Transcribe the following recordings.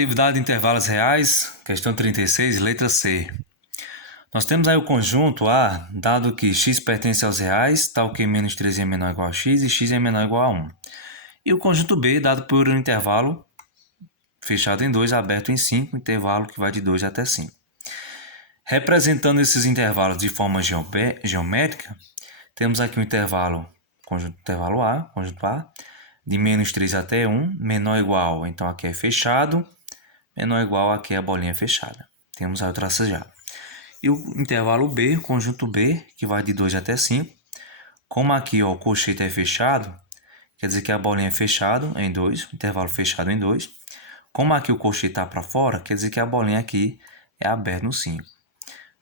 atividade de intervalos reais, questão 36, letra C. Nós temos aí o conjunto A, dado que x pertence aos reais, tal que menos 3 é menor ou igual a x e x é menor ou igual a 1. E o conjunto B, dado por um intervalo fechado em 2, aberto em 5, intervalo que vai de 2 até 5. Representando esses intervalos de forma geométrica, temos aqui o intervalo, intervalo A, conjunto A, de menos 3 até 1, menor ou igual, então aqui é fechado, menor ou igual, aqui é a bolinha fechada. Temos aí o tracejado. E o intervalo B, o conjunto B, que vai de 2 até 5. Como aqui ó, o colchete é fechado, quer dizer que a bolinha é fechado em 2, o intervalo fechado em 2. Como aqui o colchete está para fora, quer dizer que a bolinha aqui é aberta no 5.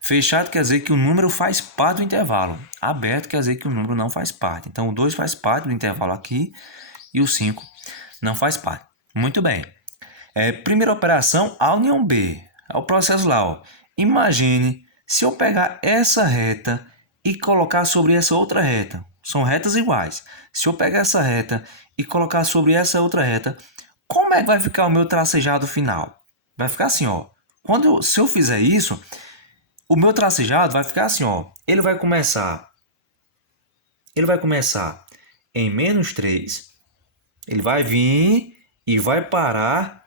Fechado quer dizer que o número faz parte do intervalo. Aberto quer dizer que o número não faz parte. Então o 2 faz parte do intervalo aqui e o 5 não faz parte. Muito bem. Primeira operação, A união B. É o processo lá. Ó. Imagine se eu pegar essa reta e colocar sobre essa outra reta. São retas iguais. Se eu pegar essa reta e colocar sobre essa outra reta, como é que vai ficar o meu tracejado final? Vai ficar assim, ó. Se eu fizer isso, o meu tracejado vai ficar assim, ó. Ele vai começar em menos 3. Ele vai vir e vai parar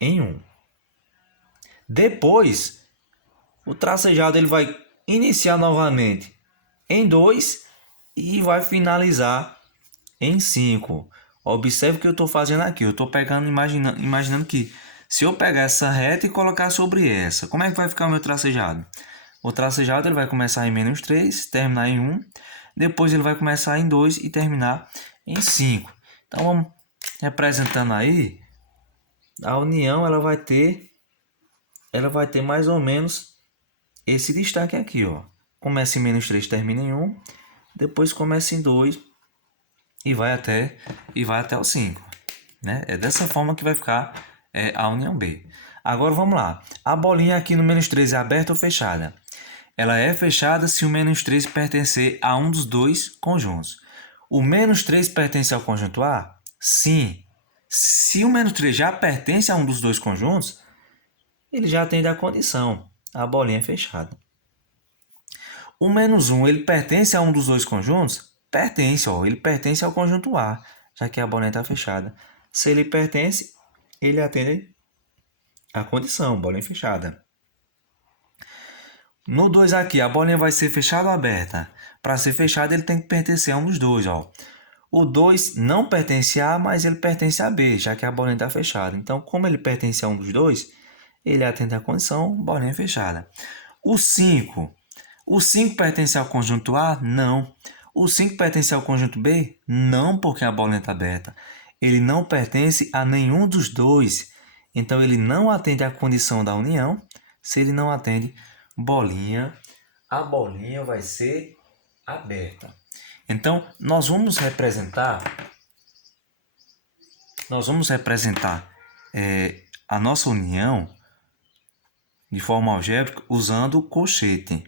em 1. Depois, o tracejado ele vai iniciar novamente em 2 e vai finalizar em 5. Observe o que eu estou fazendo aqui. Eu estou pegando, imaginando que se eu pegar essa reta e colocar sobre essa, como é que vai ficar o meu tracejado? O tracejado ele vai começar em menos 3, terminar em 1. Depois ele vai começar em 2 e terminar em 5. Então, vamos representando aí. A união ela vai ter mais ou menos esse destaque aqui, ó. Começa em menos 3, termina em 1, depois começa em 2 e vai até o 5, né? É dessa forma que vai ficar a união B. Agora vamos lá. A bolinha aqui no menos 3 é aberta ou fechada? Ela é fechada se o menos 3 pertencer a um dos dois conjuntos. O menos 3 pertence ao conjunto A? Sim. Se o menos 3 já pertence a um dos dois conjuntos, ele já atende a condição. A bolinha é fechada. O menos 1, ele pertence a um dos dois conjuntos? Pertence, ó. Ele pertence ao conjunto A, já que a bolinha está fechada. Se ele pertence, ele atende a condição, bolinha fechada. No 2 aqui, a bolinha vai ser fechada ou aberta? Para ser fechada, ele tem que pertencer a um dos dois, ó. O 2 não pertence a A, mas ele pertence a B, já que a bolinha está fechada. Então, como ele pertence a um dos dois, ele atende a condição, bolinha fechada. O 5 pertence ao conjunto A? Não. O 5 pertence ao conjunto B? Não, porque a bolinha está aberta. Ele não pertence a nenhum dos dois. Então, ele não atende à condição da união. Se ele não atende, a bolinha vai ser aberta. Então, nós vamos representar a nossa união de forma algébrica usando o colchete.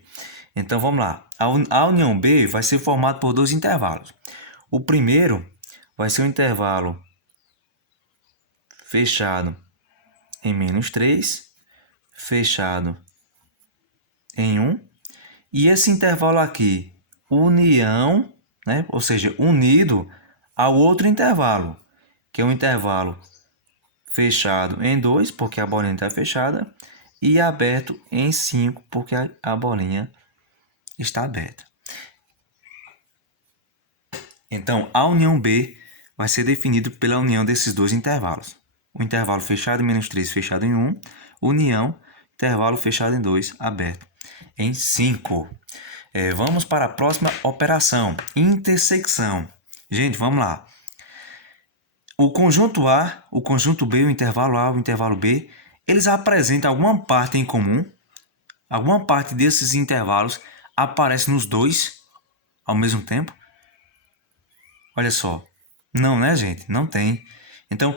Então, vamos lá. A união B vai ser formada por dois intervalos. O primeiro vai ser um intervalo fechado em menos 3, fechado em 1. E esse intervalo aqui, união, né? Ou seja, unido ao outro intervalo, que é um intervalo fechado em 2, porque a bolinha está fechada, e aberto em 5, porque a bolinha está aberta. Então, a união B vai ser definida pela união desses dois intervalos. O intervalo fechado em menos 3, fechado em 1, união, intervalo fechado em 2, aberto em 5. Vamos para a próxima operação, intersecção. Gente, vamos lá. O conjunto A, o conjunto B, o intervalo A, o intervalo B, eles apresentam alguma parte em comum. Alguma parte desses intervalos aparece nos dois ao mesmo tempo? Olha só. Não, né, gente? Não tem. Então,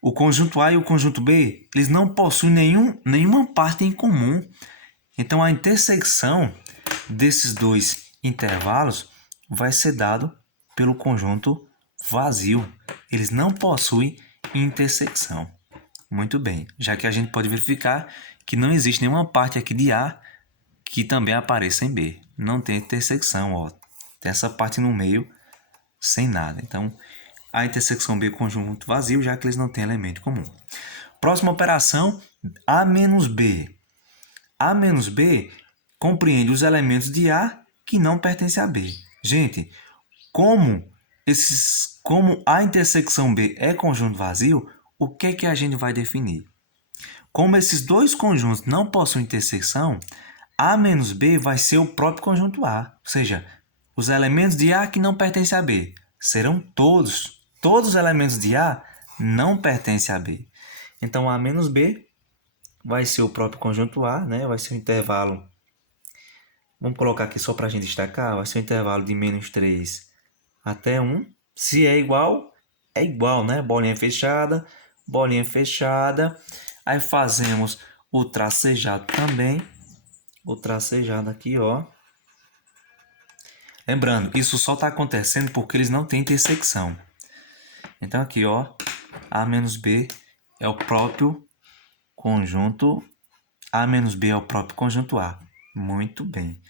o conjunto A e o conjunto B, eles não possuem nenhuma parte em comum. Então, a intersecção desses dois intervalos vai ser dado pelo conjunto vazio. Eles não possuem intersecção. Muito bem, já que a gente pode verificar que não existe nenhuma parte aqui de A que também apareça em B. Não tem intersecção, ó. Tem essa parte no meio sem nada. Então, a intersecção B é conjunto vazio, já que eles não têm elemento comum. Próxima operação, A menos B. A menos B compreende os elementos de A que não pertencem a B. Gente, como a intersecção B é conjunto vazio, o que a gente vai definir? Como esses dois conjuntos não possuem intersecção, A menos B vai ser o próprio conjunto A. Ou seja, os elementos de A que não pertencem a B serão todos os elementos de A não pertencem a B. Então, A menos B vai ser o próprio conjunto A, né? Vai ser um intervalo. Vamos colocar aqui só para a gente destacar. Vai ser um intervalo de menos 3 até 1. Se é igual, né? Bolinha fechada, bolinha fechada. Aí fazemos o tracejado também. O tracejado aqui, ó. Lembrando, isso só está acontecendo porque eles não têm intersecção. Então aqui, ó, A menos B é o próprio conjunto. A menos B é o próprio conjunto A. Muito bem.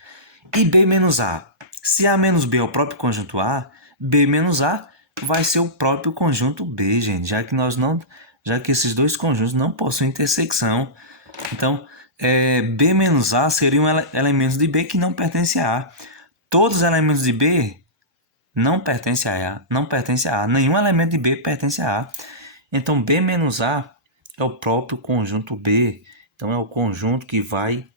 E B menos A? Se A menos B é o próprio conjunto A, B menos A vai ser o próprio conjunto B, gente, já que esses dois conjuntos não possuem intersecção. Então, B menos A seriam elementos de B que não pertencem a A. Todos os elementos de B não pertencem a A. Nenhum elemento de B pertence a A. Então, B menos A é o próprio conjunto B. Então, é o conjunto que vai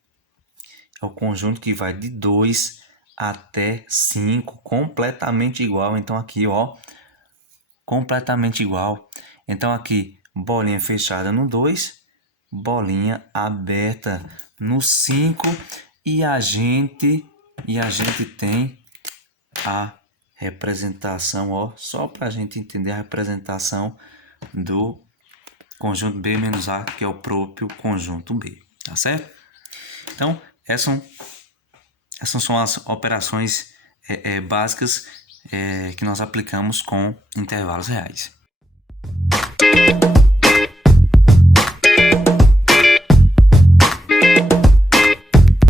de 2 até 5, completamente igual. Então, aqui, ó, completamente igual. Então, aqui, bolinha fechada no 2, bolinha aberta no 5, e a gente tem a representação, ó, só para a gente entender a representação do conjunto B menos A, que é o próprio conjunto B, tá certo? Então, essas são as operações básicas que nós aplicamos com intervalos reais.